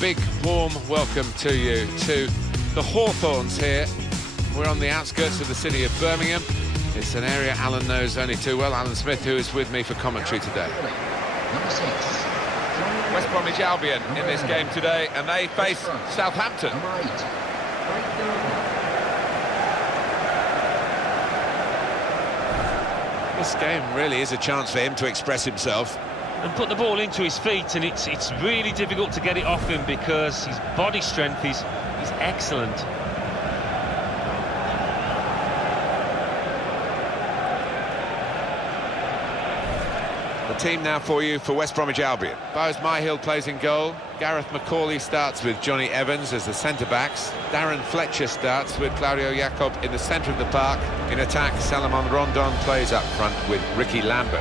big, warm welcome to you to the Hawthorns here. We're on the outskirts of the city of Birmingham. It's an area Alan knows only too well. Alan Smith, who is with me for commentary today. Number 6. West Bromwich Albion in this game today, and they face Southampton. Number 8. This game really is a chance for him to express himself. And put the ball into his feet, and it's really difficult to get it off him because his body strength is excellent. The team now for you for West Bromwich Albion. Bowes Myhill plays in goal. Gareth McCauley starts with Johnny Evans as the centre-backs. Darren Fletcher starts with Claudio Jacob in the centre of the park. In attack, Salomon Rondon plays up front with Ricky Lambert.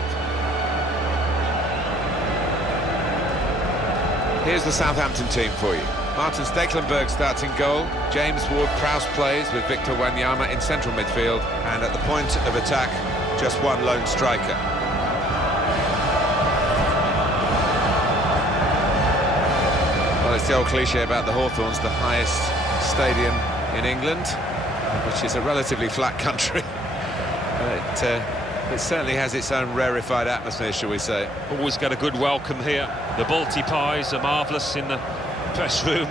Here's the Southampton team for you. Martin Stekelenburg starts in goal. James Ward-Prowse plays with Victor Wanyama in central midfield. And at the point of attack, just one lone striker. Well, it's the old cliche about the Hawthorns, the highest stadium in England, which is a relatively flat country. It certainly has its own rarefied atmosphere, shall we say. Always got a good welcome here. The Balti pies are marvellous in the press room.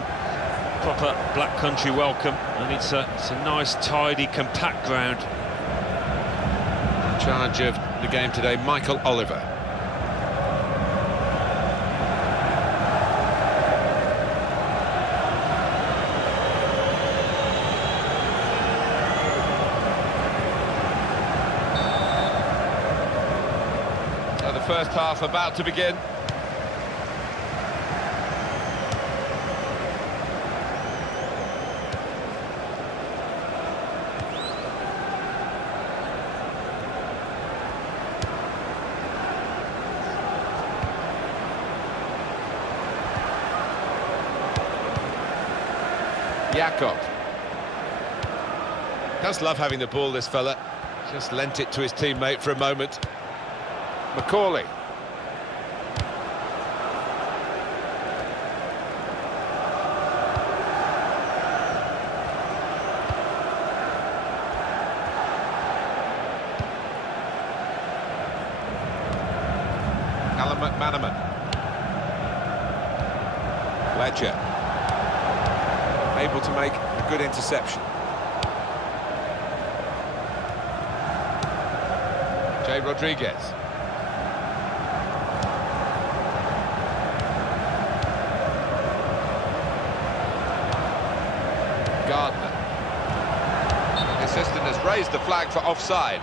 Proper black country welcome, and it's a nice, tidy, compact ground. In charge of the game today, Michael Oliver. First half about to begin. Jacob. Does love having the ball, this fella. Just lent it to his teammate for a moment. McCauley. Callum McManaman. Fletcher. Able to make a good interception. Jay Rodriguez. Gardner. The assistant has raised the flag for offside.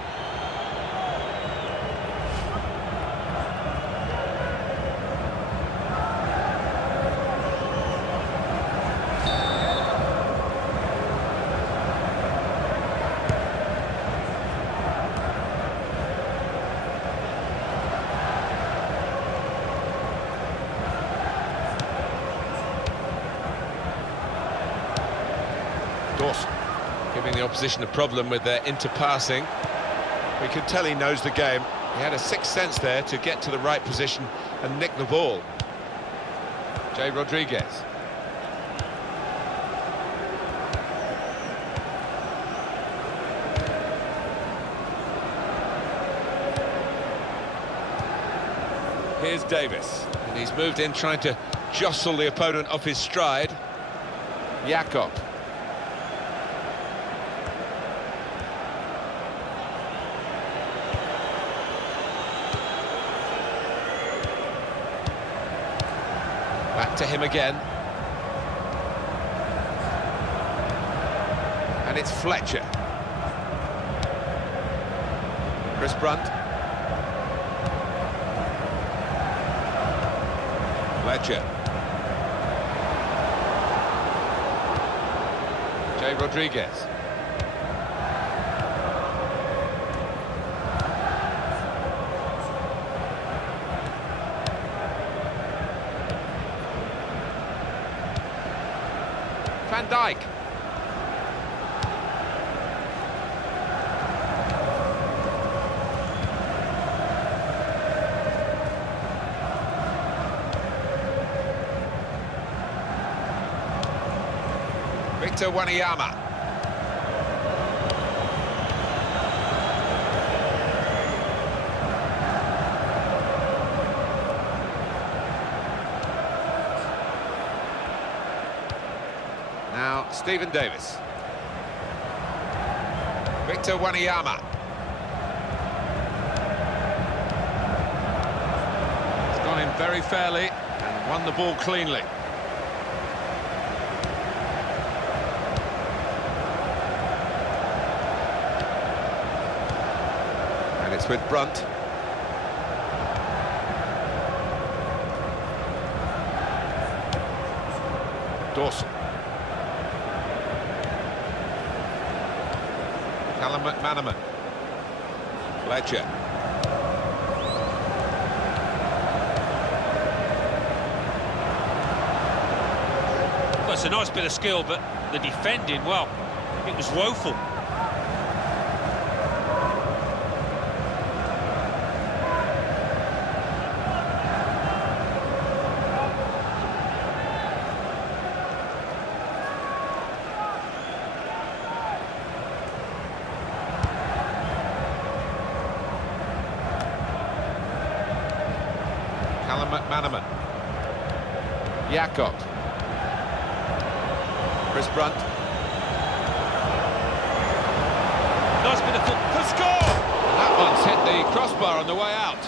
Dawson giving the opposition a problem with their interpassing. We can tell he knows the game. He had a sixth sense there to get to the right position and nick the ball. Jay Rodriguez. Here's Davis, and he's moved in trying to jostle the opponent off his stride. Jacob. Back to him again. And it's Fletcher. Chris Brunt. Fletcher. Jay Rodriguez. Van Dijk. Victor Wanyama. Now, Stephen Davis. Victor Wanyama. He's gone in very fairly and won the ball cleanly. And it's with Brunt. Dawson. Callum McManaman. Fletcher. Well, it's a nice bit of skill, but the defending, well, it was woeful. Callum McManaman. Jakob. Chris Brunt. Nice bit of foot. The score! And that one's hit the crossbar on the way out.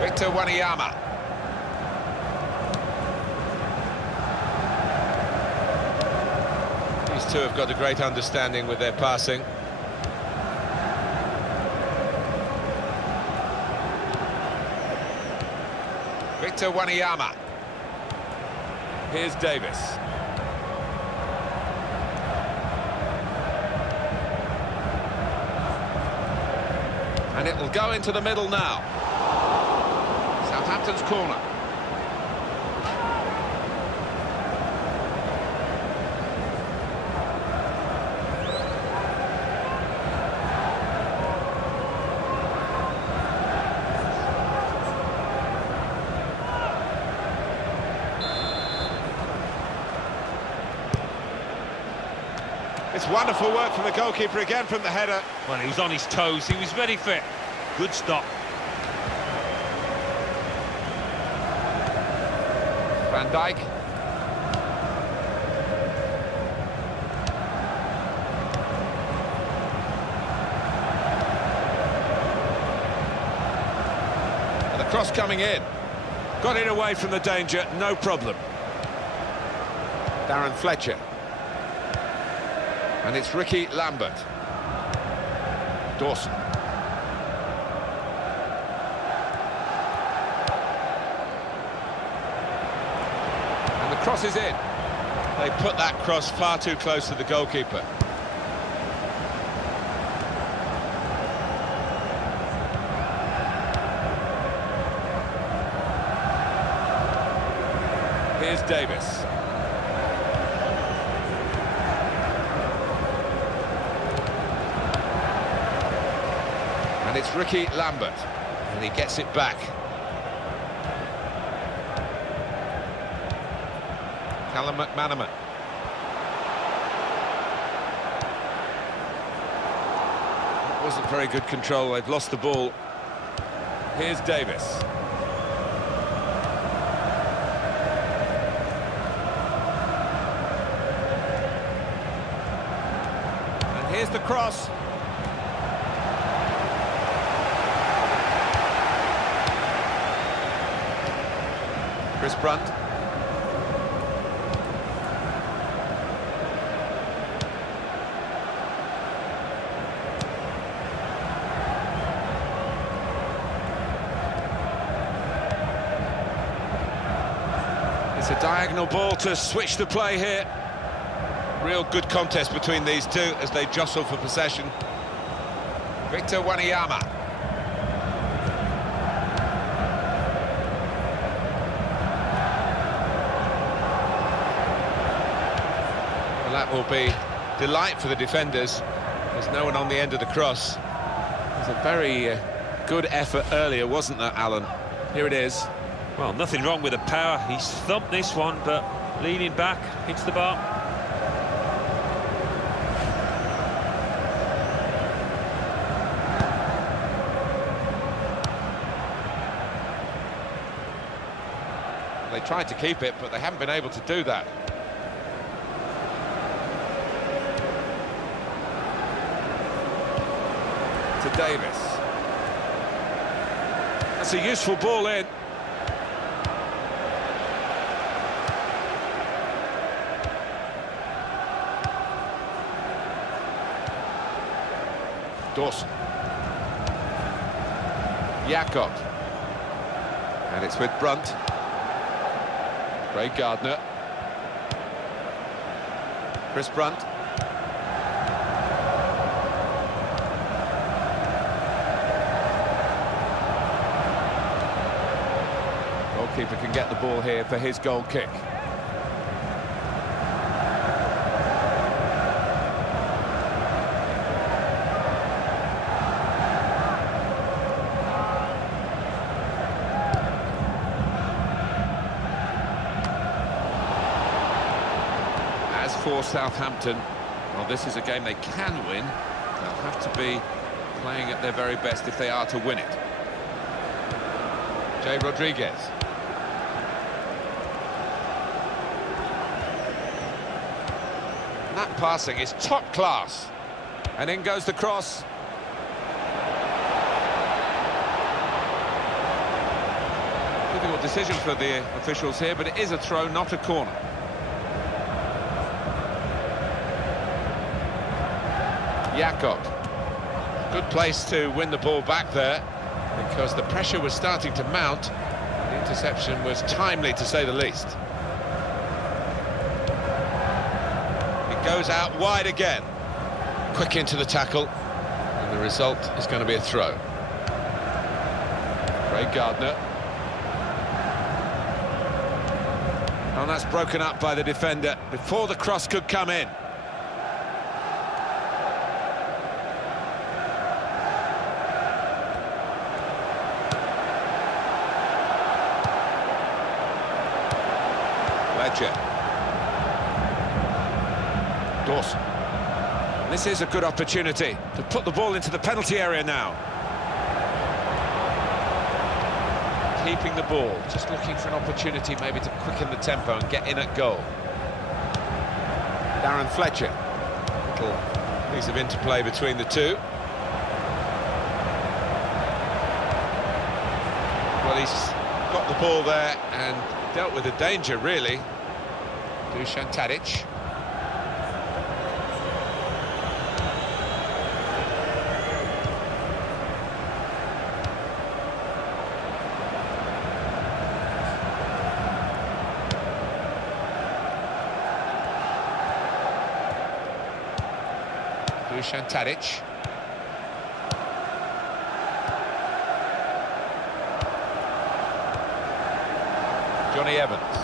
Victor Wanyama. These two have got a great understanding with their passing. Victor Wanyama. Here's Davis. And it will go into the middle now. Southampton's corner. It's wonderful work from the goalkeeper again from the header. Well, he was on his toes, he was very fit. Good stop. Van Dijk. And the cross coming in. Got it away from the danger, no problem. Darren Fletcher. And it's Ricky Lambert. Dawson. Cross is in. They put that cross far too close to the goalkeeper. Here's Davis. And it's Ricky Lambert. And he gets it back. Callum McManaman. That wasn't very good control, they've lost the ball. Here's Davis. And here's the cross. Chris Brunt. It's a diagonal ball to switch the play here. Real good contest between these two as they jostle for possession. Victor Wanyama. Well, that will be delight for the defenders. There's no one on the end of the cross. It was a very good effort earlier, wasn't there, Alan? Here it is. Well, nothing wrong with the power. He's thumped this one, but leaning back, hits the bar. They tried to keep it, but they haven't been able to do that. To Davis. That's a useful ball in. Dawson. Jakob. And it's with Brunt. Ray Gardner. Chris Brunt. Goalkeeper can get the ball here for his goal kick. For Southampton, well, this is a game they can win. They'll have to be playing at their very best if they are to win it. Jay Rodriguez. And that passing is top class. And in goes the cross. Difficult decision for the officials here, but it is a throw, not a corner. Jakob. Good place to win the ball back there, because the pressure was starting to mount. The interception was timely, to say the least. It goes out wide again. Quick into the tackle, and the result is going to be a throw. Ray Gardner. And that's broken up by the defender before the cross could come in. Dawson. This is a good opportunity to put the ball into the penalty area now. Keeping the ball, just looking for an opportunity maybe to quicken the tempo and get in at goal. Darren Fletcher. Little piece of interplay between the two. Well, he's got the ball there and dealt with the danger, really. Dusan Tadic. Dusan Tadic. Johnny Evans.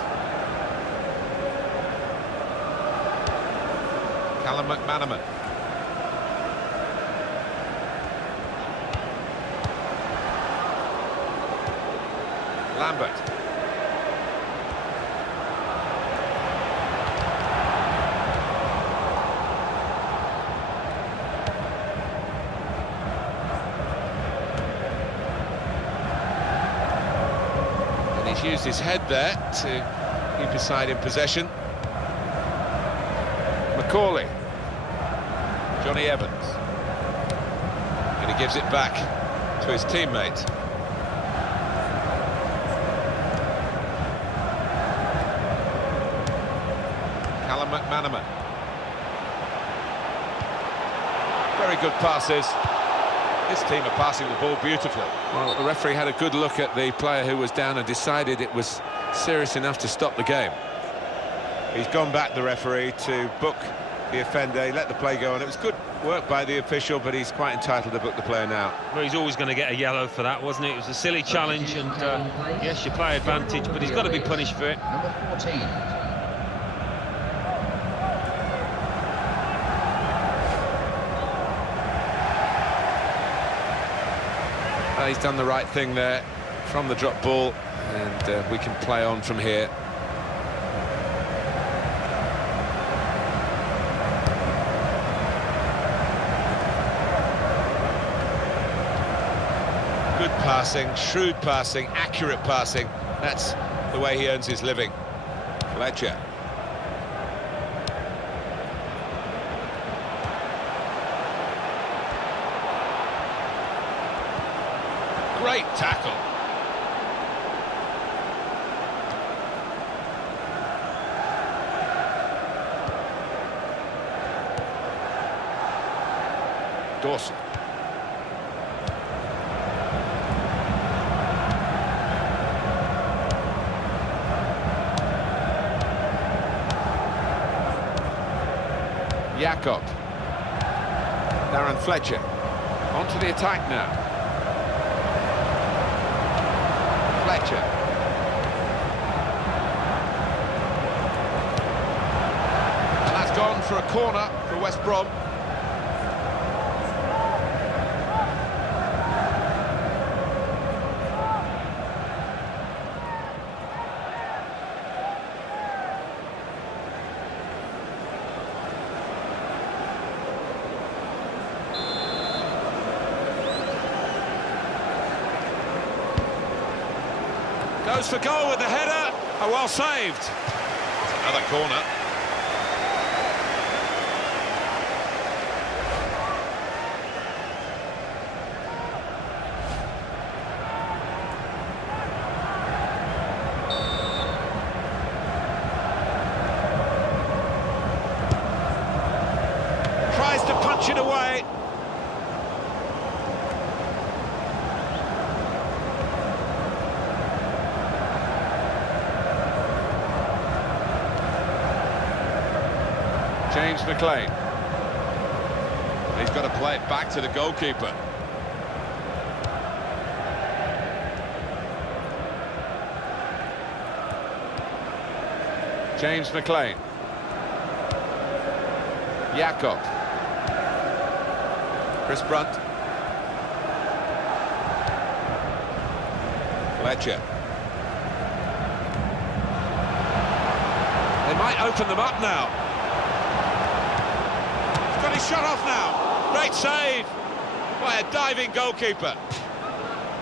Callum McManaman. Lambert. And he's used his head there to keep his side in possession. Macaulay. Johnny Evans. And he gives it back to his teammate. Callum McManaman. Very good passes. This team are passing the ball beautifully. Well, the referee had a good look at the player who was down and decided it was serious enough to stop the game. He's gone back, the referee, to book the offender. He let the play go on. It was good work by the official, but he's quite entitled to book the player now. Well, he's always going to get a yellow for that, wasn't it? It was a silly challenge, and yes, you play advantage, but he's got to be punished for it. Number 14. He's done the right thing there from the drop ball, and we can play on from here. Good passing, shrewd passing, accurate passing. That's the way he earns his living. Fletcher. Great tackle. Dawson. Jakob. Darren Fletcher. Onto the attack now. Fletcher. And that's gone for a corner for West Brom. Goes for goal with the header. Oh, well saved. Another corner. Tries to punch it away. James McLean. He's got to play it back to the goalkeeper. James McLean. Jakob. Chris Brunt. Fletcher. They might open them up now. Got his shot off now. Great save by a diving goalkeeper.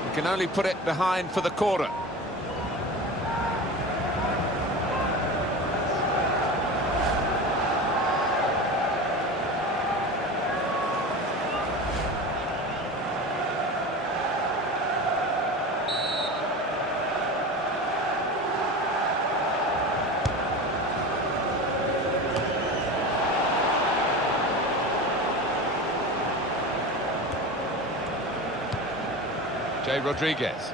He can only put it behind for the corner. Jay Rodriguez.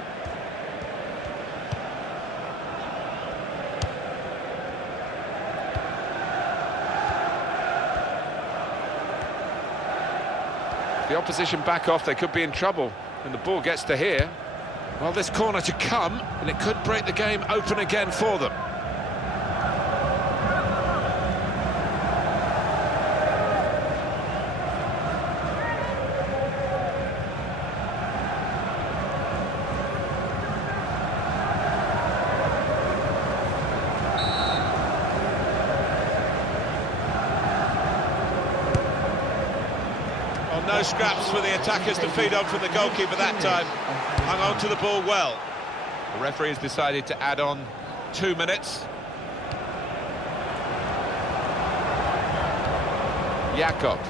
If the opposition back off, they could be in trouble when the ball gets to here. Well, this corner to come, and it could break the game open again for them. No scraps for the attackers to feed on from the goalkeeper that time. Hung on to the ball well. The referee has decided to add on 2 minutes. Jakob.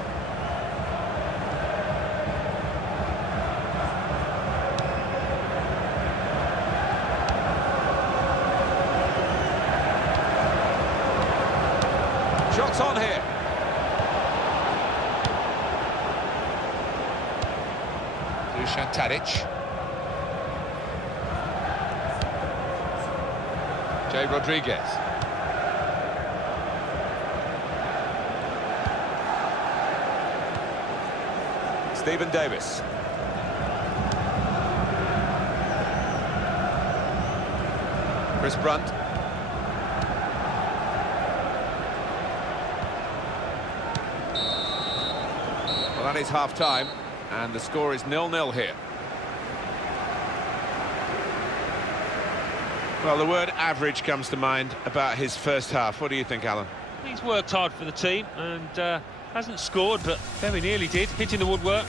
Shots on here. Dusan Tadic. Jay Rodriguez. Stephen Davis. Chris Brunt. Well, that is half-time, and the score is 0-0 here. Well, the word average comes to mind about his first half. What do you think, Alan? He's worked hard for the team and hasn't scored, but very nearly did, hitting the woodwork.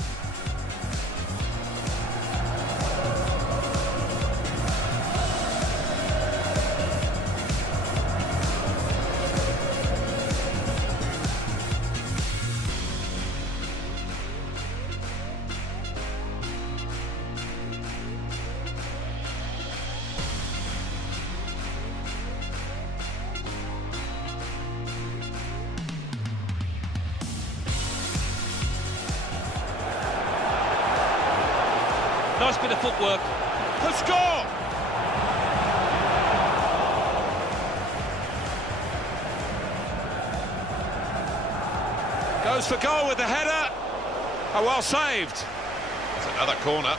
Nice bit of footwork. The score! Goes for goal with the header. Oh, well saved. It's another corner.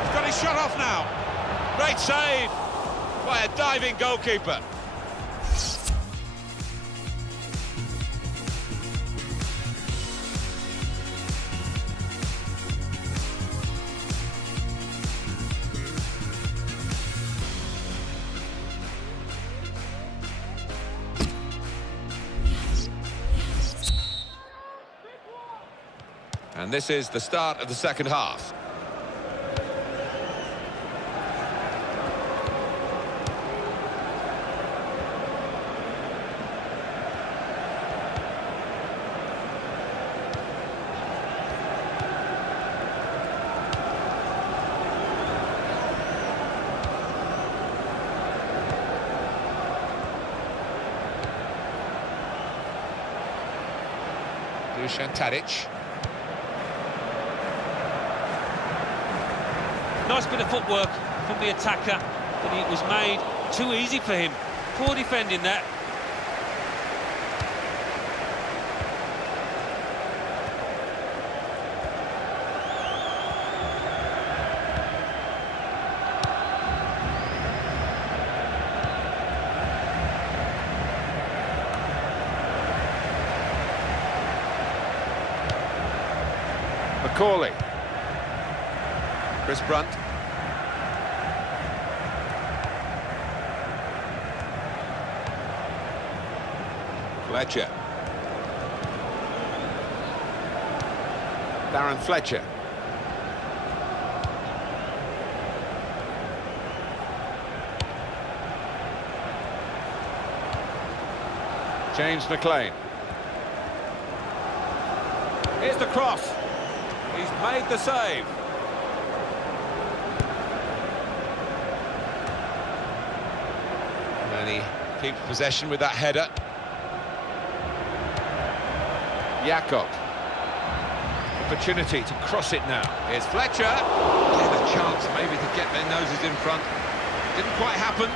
He's got his shot off now. Great save by a diving goalkeeper. And this is the start of the second half. Dusan Tadic. Nice bit of footwork from the attacker, but it was made too easy for him. Poor defending that. Macaulay. Chris Brunt. Fletcher. Darren Fletcher. James McLean. Here's the cross. He's made the save. And he keeps possession with that header. Jakob. Opportunity to cross it now. Here's Fletcher. Getting a chance maybe to get their noses in front. Didn't quite happen.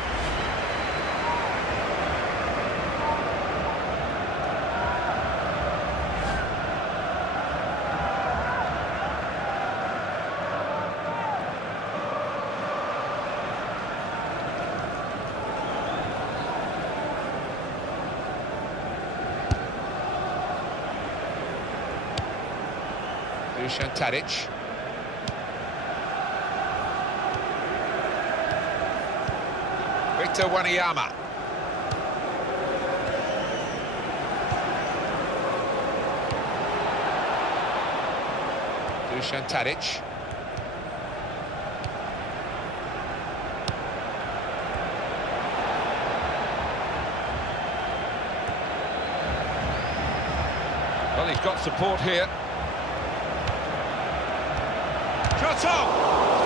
Dusan Tadic. Victor Wanyama. Dusan Tadic. Well, he's got support here. Shot on!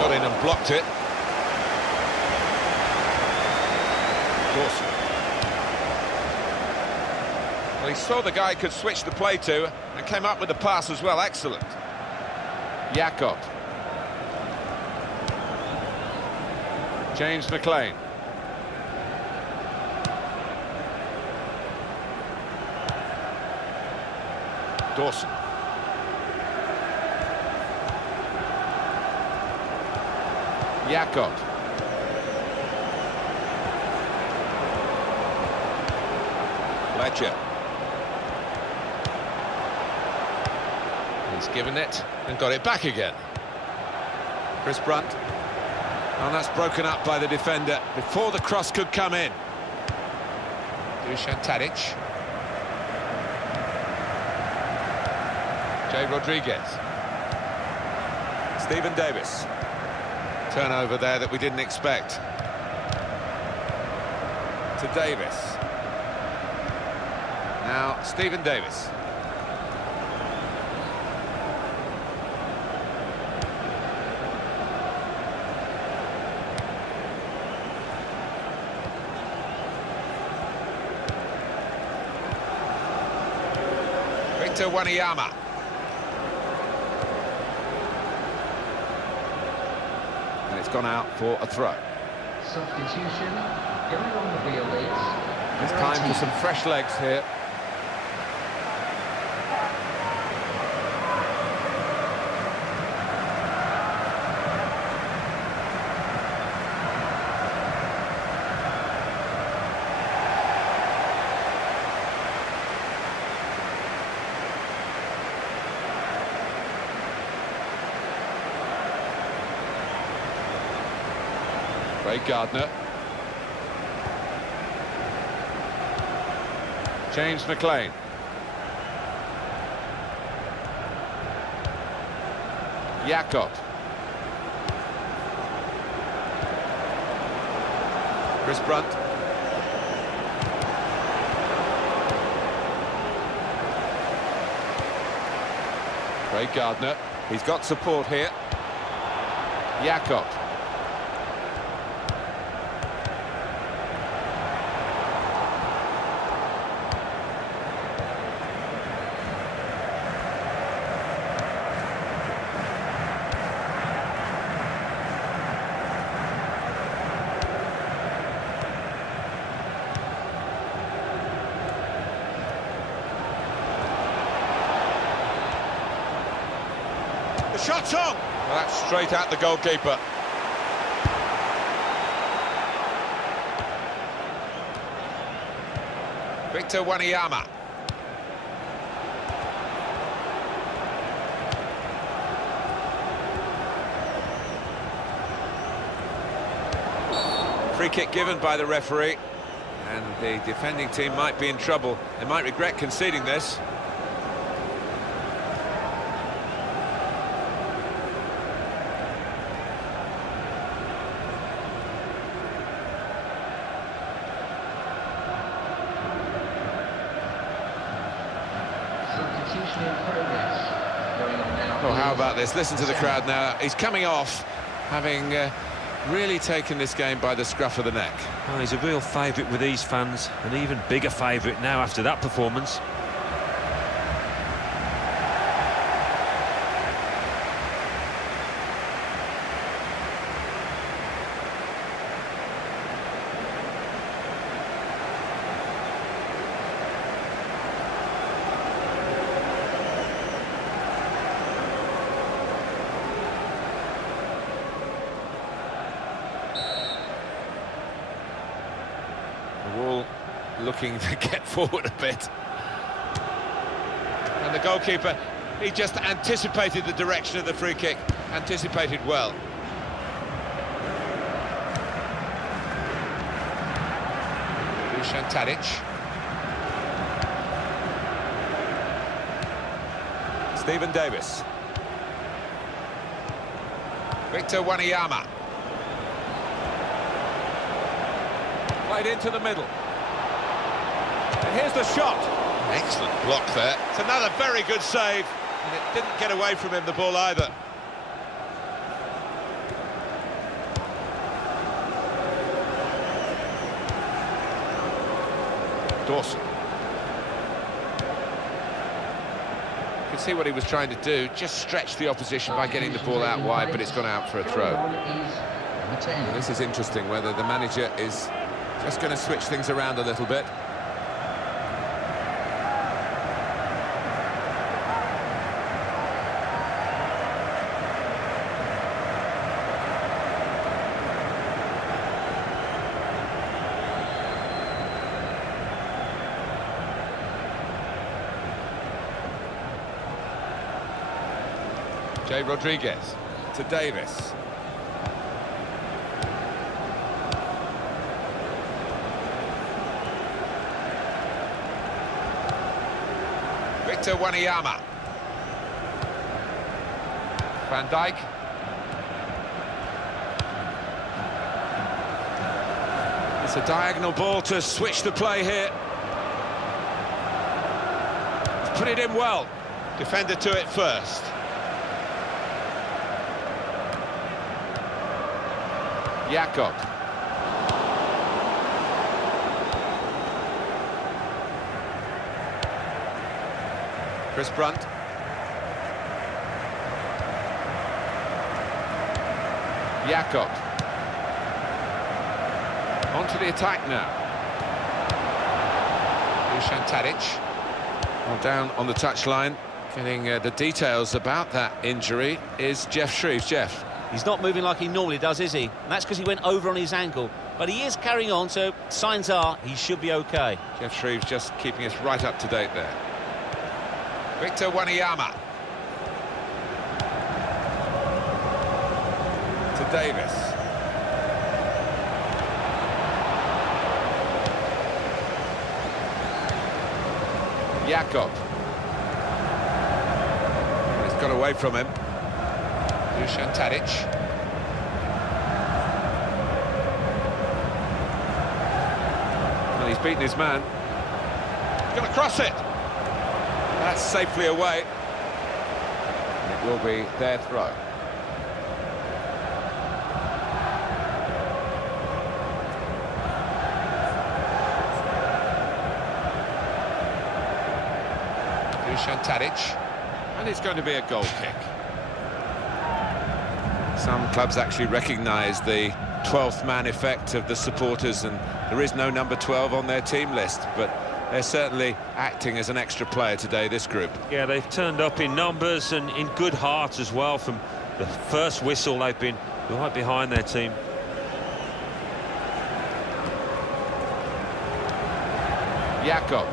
Got in and blocked it. Of course. Well, he saw the guy could switch the play to and came up with the pass as well. Excellent. Jakob. James McLean. Dawson. Jakob. Fletcher. He's given it and got it back again. Chris Brunt. And that's broken up by the defender before the cross could come in. Dusan Tadic. Jay Rodriguez. Stephen Davis. Turnover there that we didn't expect. To Davis. Now, Stephen Davis. Victor Wanyama. And it's gone out for a throw. Substitution. Going on the wheel is... It's time for some fresh legs here. Craig Gardner. James McLean. Jakob. Chris Brunt. Craig Gardner. He's got support here. Jakob. The shot's on! Well, that's straight at the goalkeeper. Victor Wanyama. Free kick given by the referee, and the defending team might be in trouble. They might regret conceding this. Oh, how about this? Listen to the crowd now. He's coming off, having really taken this game by the scruff of the neck. Well, he's a real favourite with these fans, an even bigger favourite now after that performance. All looking to get forward a bit. And the goalkeeper, he just anticipated the direction of the free kick, anticipated well. Dusan Tadic. Stephen Davis. Victor Wanyama. Played into the middle. And here's the shot. Excellent block there. It's another very good save. And it didn't get away from him, the ball, either. Dawson. You can see what he was trying to do. Just stretch the opposition by getting the ball out wide, but it's gone out for a throw. And this is interesting, whether the manager is just going to switch things around a little bit. Jay Rodriguez to Davis. Victor Wanyama. Van Dijk. It's a diagonal ball to switch the play here. He's put it in well. Defender to it first. Jakob. Chris Brunt. Jakob. On to the attack now. Dusan Tadic. Well, down on the touchline, getting the details about that injury is Jeff Shreves. Jeff. He's not moving like he normally does, is he? And that's because he went over on his ankle. But he is carrying on, so signs are he should be OK. Jeff Shreves just keeping us right up to date there. Victor Wanyama. To Davis. Jakob. He's got away from him. Dusan Tadic. Well, he's beaten his man. He's going to cross it. That's safely away. And it will be their throw. Dusan Tadic. And it's going to be a goal kick. Some clubs actually recognise the 12th man effect of the supporters, and there is no number 12 on their team list, but they're certainly acting as an extra player today, this group. Yeah, they've turned up in numbers and in good heart as well. From the first whistle, they've been right behind their team. Jakob.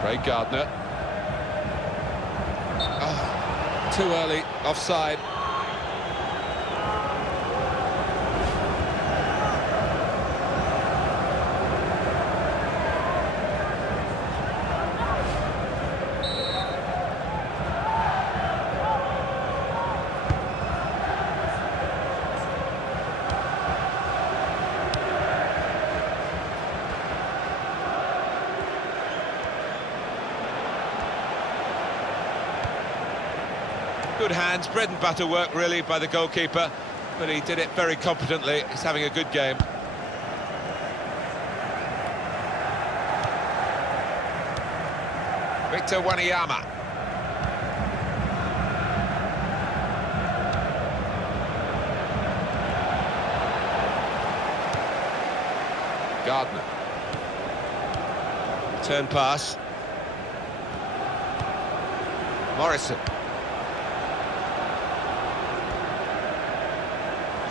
Craig Gardner. Oh, too early, offside. Good hands, bread and butter work really by the goalkeeper, but he did it very competently. He's having a good game. Victor Wanyama. Gardner. Turn pass. Morrison.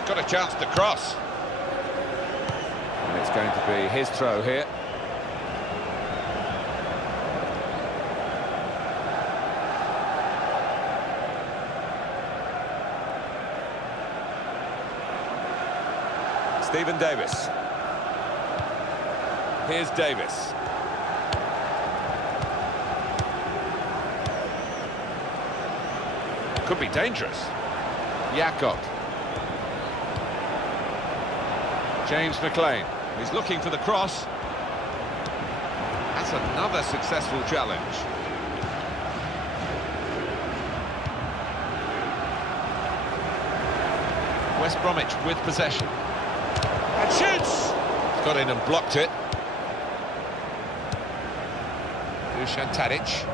Got a chance to cross. And it's going to be his throw here. Stephen Davis. Here's Davis. Could be dangerous. Jakob. James McLean, he's looking for the cross. That's another successful challenge. West Bromwich with possession. And shoots! He's got in and blocked it. Dusan Tadic.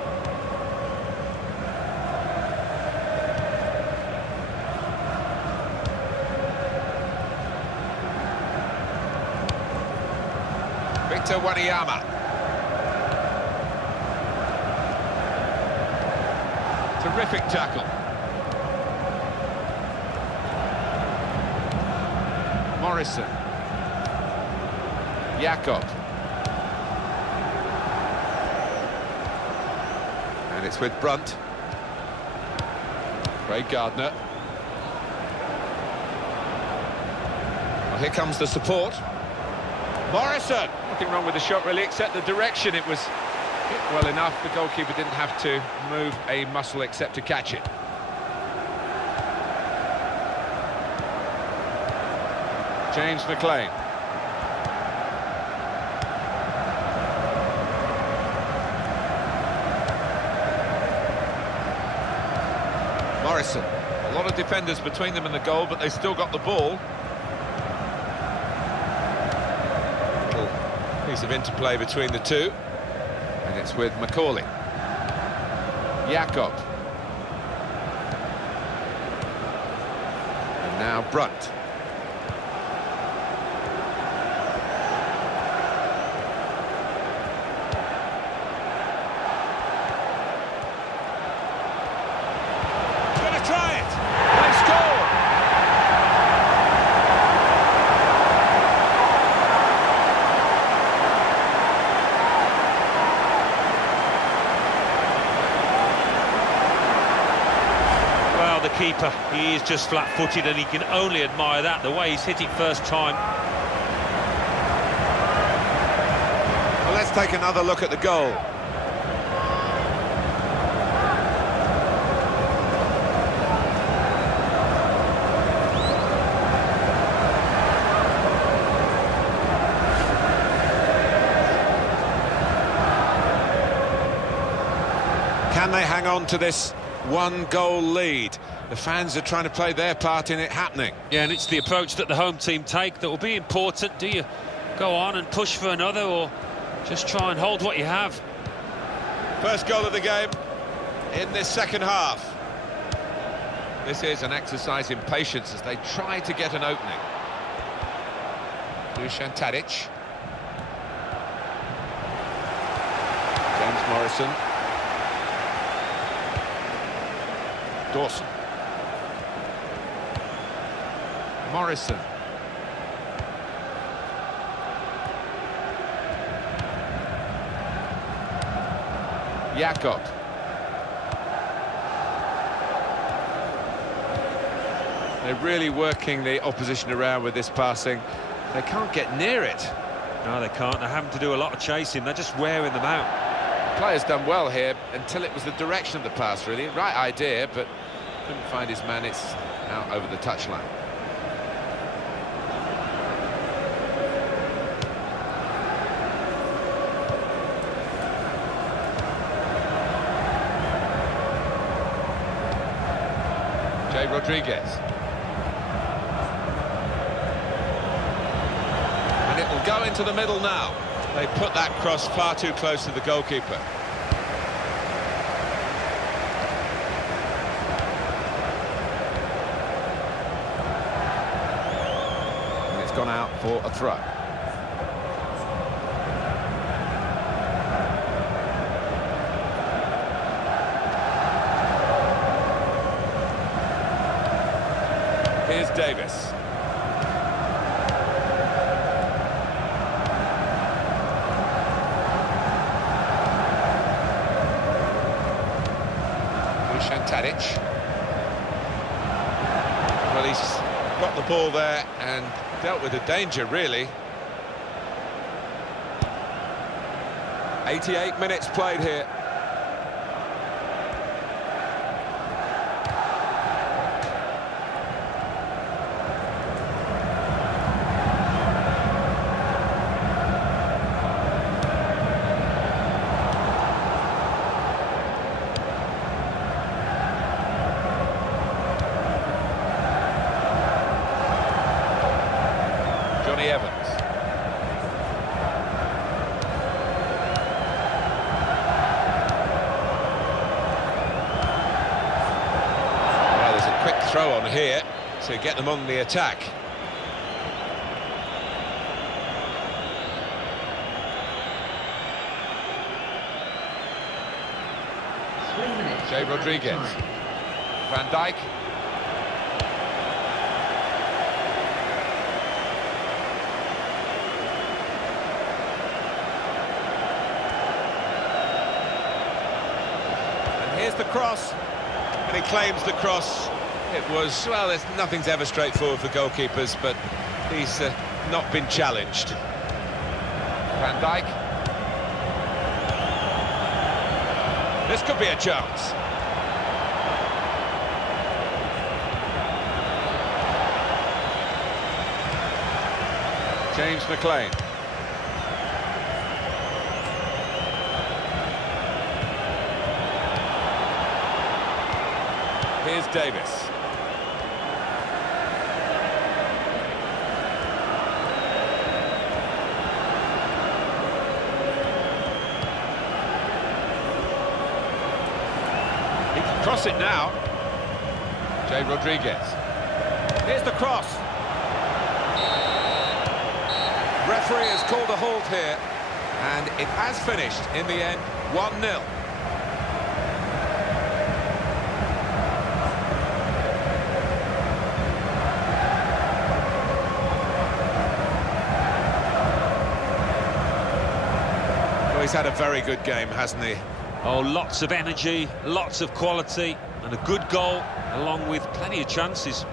Victor Wanyama. Terrific tackle. Morrison. Jakob. And it's with Brunt. Craig Gardner. Well, here comes the support. Morrison! Nothing wrong with the shot, really, except the direction. It was hit well enough. The goalkeeper didn't have to move a muscle except to catch it. James McLean. Morrison. A lot of defenders between them and the goal, but they still got the ball. Little piece of interplay between the two. And it's with Macaulay. Jakob. And now Brunt. Try it! They score! Well, the keeper, he is just flat-footed, and he can only admire that, the way he's hit it first time. Well, let's take another look at the goal. Can they hang on to this one-goal lead? The fans are trying to play their part in it happening. Yeah, and it's the approach that the home team take that will be important. Do you go on and push for another, or just try and hold what you have? First goal of the game in this second half. This is an exercise in patience as they try to get an opening. Dusan Tadic. James Morrison. Dawson. Morrison. Jakob. They're really working the opposition around with this passing. They can't get near it. No, they can't. They're having to do a lot of chasing. They're just wearing them out. The player's done well here until it was the direction of the pass, really. Right idea, but couldn't find his man. It's out over the touchline. Jay Rodriguez. And it will go into the middle now. They put that cross far too close to the goalkeeper. And it's gone out for a throw. Here's Davis. Tadic. Well, he's got the ball there and dealt with the danger, really. 88 minutes played here. Evans. Well, there's a quick throw on here to get them on the attack. Jay Rodriguez. Van Dijk. Here's the cross. And he claims the cross. It was, well, nothing's ever straightforward for goalkeepers, but he's not been challenged. Van Dijk. This could be a chance. James McLean. Here's Davis. He can cross it now. Jay Rodriguez. Here's the cross. Referee has called a halt here, and it has finished in the end 1-0. Well, he's had a very good game, hasn't he? Oh, lots of energy, lots of quality, and a good goal, along with plenty of chances.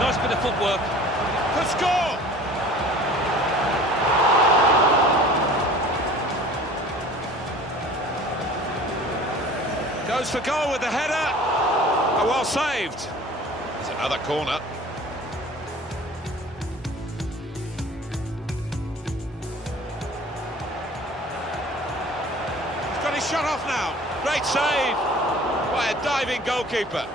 Nice bit of footwork. Could score! Goes for goal with the header. Oh, well saved. It's another corner. He's got his shot off now. Great save by a diving goalkeeper.